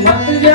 满世界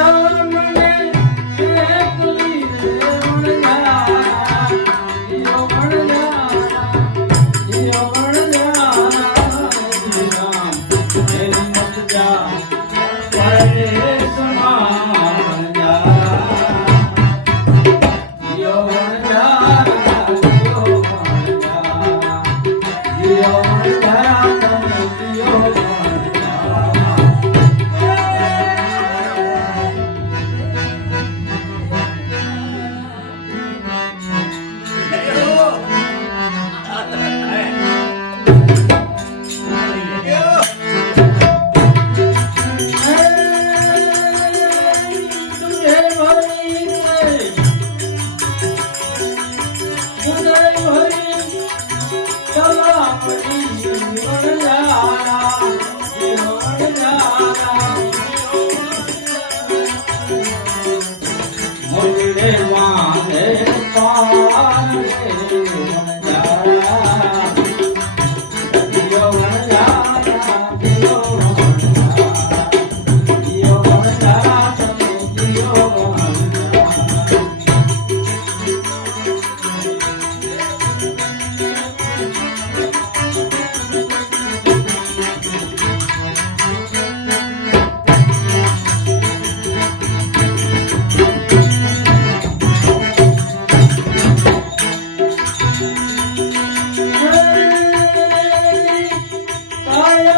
રે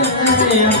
આ દેવી